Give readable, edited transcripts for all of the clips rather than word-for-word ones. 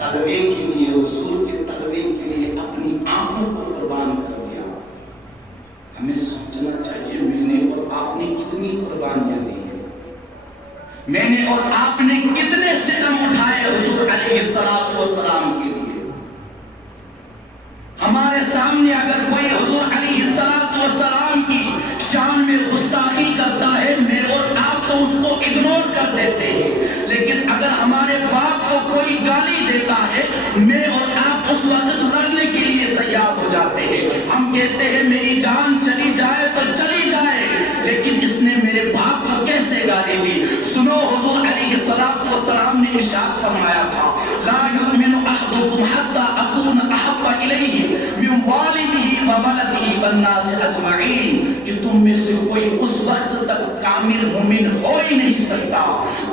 تلوے کے لیے، حضور کے تلوے کے لیے اپنی آنکھوں کو قربان کر دیا۔ ہمیں سوچنا چاہیے میں نے اور آپ نے کتنی قربانیاں دی ہیں، میں نے اور آپ نے کتنے ستم اٹھائے حضور علیہ السلام کے لیے۔ ہمارے سامنے اگر کوئی حضور علیہ السلام کی شان میں گستاخی کرتا ہے، میں اور آپ تو اس کو اگنور کر دیتے ہیں، لیکن اگر ہمارے باپ کو کوئی گالی دیتا ہے، میں اور آپ اس وقت لڑنے کے لیے تیار ہو جاتے ہیں۔ ہم کہتے ہیں میری جان چلی جائے تو چلی جائے، لیکن اس نے میرے باپ کو کیسے گالی دی۔ سنو، حضور علیہ السلام نے ارشاد فرمایا تھا، لا یؤمن احدکم حتی اکون احب الیہ من والدہ وولدہ والناس اجمعین، کہ تم میں سے کوئی اس وقت تک کامل مومن ہو ہی نہیں سکتا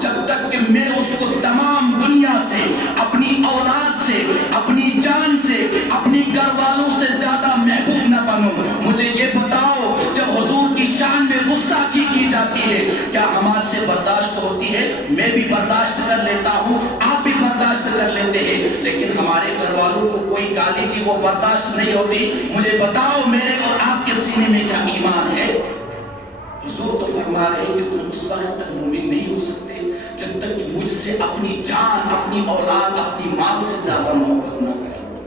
جب تک کہ میں اس کو تمام دنیا سے، اپنی اولاد سے، اپنی جان سے، اپنی گھر والوں سے زیادہ محبوب نہ بنوں۔ مجھے یہ بتاؤ، جب حضور کی شان میں گستاخی کی جاتی ہے، کیا ہمارے سے برداشت ہوتی ہے؟ میں بھی برداشت کر لیتا ہوں، آپ بھی برداشت کر لیتے ہیں، لیکن ہمارے گھر والوں کو کوئی گالی دی وہ برداشت نہیں ہوتی۔ مجھے بتاؤ میرے اور آپ کے سینے میں کیا ایمان ہے؟ حضور تو فرما رہے ہیں کہ تم اس وقت تک مومن نہیں ہو سکتے جب تک کہ مجھ سے اپنی جان، اپنی اولاد، اپنی مال سے زیادہ محبت نہ کرو۔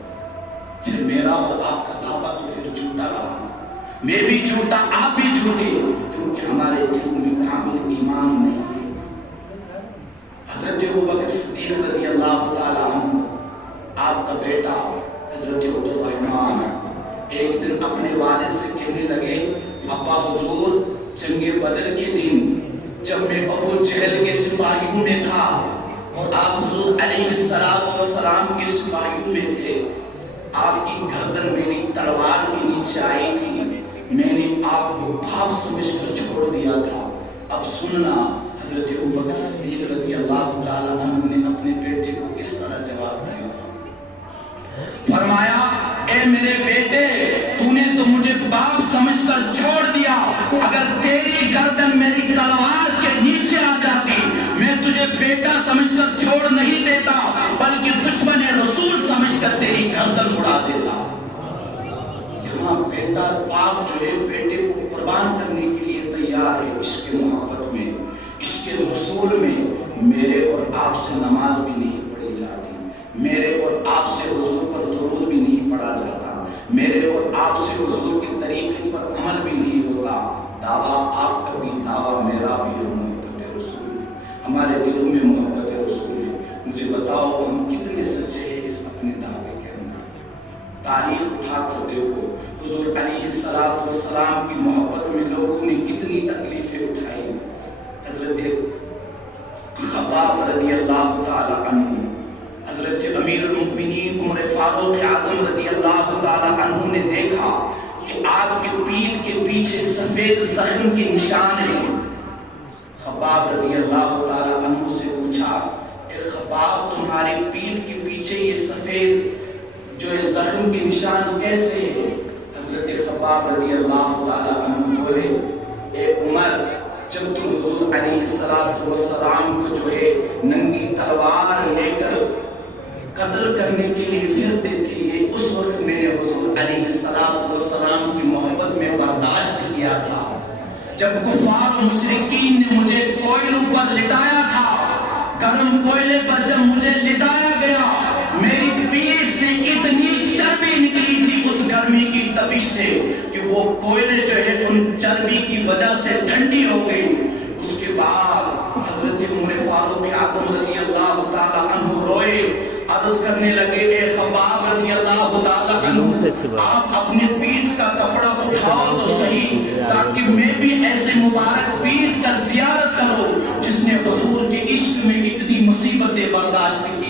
پھر میرا اور آپ کا دعویٰ تو پھر جھوٹا رہا، میں بھی جھوٹا، آپ بھی جھوٹے، کیونکہ ہمارے دلوں میں کامل ایمان نہیں ہے۔ حضرت ابوبکر صدیق رضی اللہ تعالیٰ عنہ، آپ کا بیٹا حضرت عبدالرحمن ایک دن اپنے والد سے کہنے لگے، ابا حضور، جنگ بدر کے دن جب میں ابو جہل کے سپاہیوں میں تھا اور آپ حضور علیہ السلام کے سپاہیوں میں تھے، آپ کی گردن میری تلوار کے نیچے آئی تھی، میں نے آپ کو باپ سمجھ کر چھوڑ دیا تھا۔ اب سننا، حضرت ابوبکر صدیق رضی اللہ تعالیٰ عنہ نے اپنے بیٹے کو کس طرح جواب دیا۔ فرمایا، اے میرے بیٹے، تو نے تو مجھے باپ سمجھ کر چھوڑ دیا، اگر تیری گردن میری تلوار کے نیچے آ جاتی، میں تجھے بیٹا سمجھ کر چھوڑ نہیں دیتا، بلکہ دشمن رسول سمجھ کر تیری گردن اڑا دیتا۔ یہاں بیٹا، باپ جو ہے بیٹے کو قربان کرنے کے لیے تیار ہے، عشق محبت میں، عشق رسول میں۔ میرے اور آپ سے نماز بھی نہیں پڑھی جاتی، میرے اور آپ سے حضور پر درود بھی نہیں پڑھا جاتا، میرے اور آپ سے حضور کے طریقے پر عمل بھی نہیں ہوتا۔ دعویٰ آپ کا بھی، دعویٰ میرا بھی ہے، محبت رسول ہے، ہمارے دلوں میں محبت رسول ہے۔ مجھے بتاؤ ہم کتنے سچے ہیں اس اپنے دعوے کے اندر؟ تاریخ اٹھا کر دیکھو، حضور علیہ السلام کی محبت میں لوگوں نے کتنی تکلیفیں اٹھائی۔ حضرت خباب رضی اللہ تعالی عنہ، حضرت امیر المؤمنین عمر فاروق اعظم رضی اللہ تعالی عنہ نے دیکھا کہ آپ کے پیٹھ کے پیچھے سفید زخم کے نشان ہیں۔ خباب رضی اللہ تعالی عنہ سے پوچھا، اے خباب، تمہاری پیٹھ کے پیچھے یہ سفید جو زخم کے نشان کیسے ہیں؟ حضرت خباب رضی اللہ تعالی عنہ بولے، اے عمر، جب تم حضور علیہ السلام کو جو ہے ننگی تلوار لے کر قتل کرنے کے لیے پھرتے تھے، یہ اس وقت میں نے حضور علیہ السلام کی محبت میں برداشت کیا تھا۔ جب کفار و مشرکین نے مجھے کوئلوں پر لٹایا تھا، گرم کوئلے پر جب مجھے لٹایا گیا، میری پیٹھ سے اتنی چربی نکلی تھی اس گرمی کی تپش سے کہ وہ کوئلے جو ہے ان چربی کی وجہ سے ٹھنڈی ہو گئی۔ اس کے بعد حضرت عمر فاروق اعظم رضی اللہ تعالی عنہ روئے، عرض کرنے لگے، اے خباب رضی اللہ تعالی عنہ، آپ اپنے پیٹھ کا کپڑا اٹھاؤ تو صحیح، تاکہ میں بھی ایسے مبارک پیٹھ کا زیارت کروں جس نے حضور کے عشق میں اتنی مصیبتیں برداشت کی۔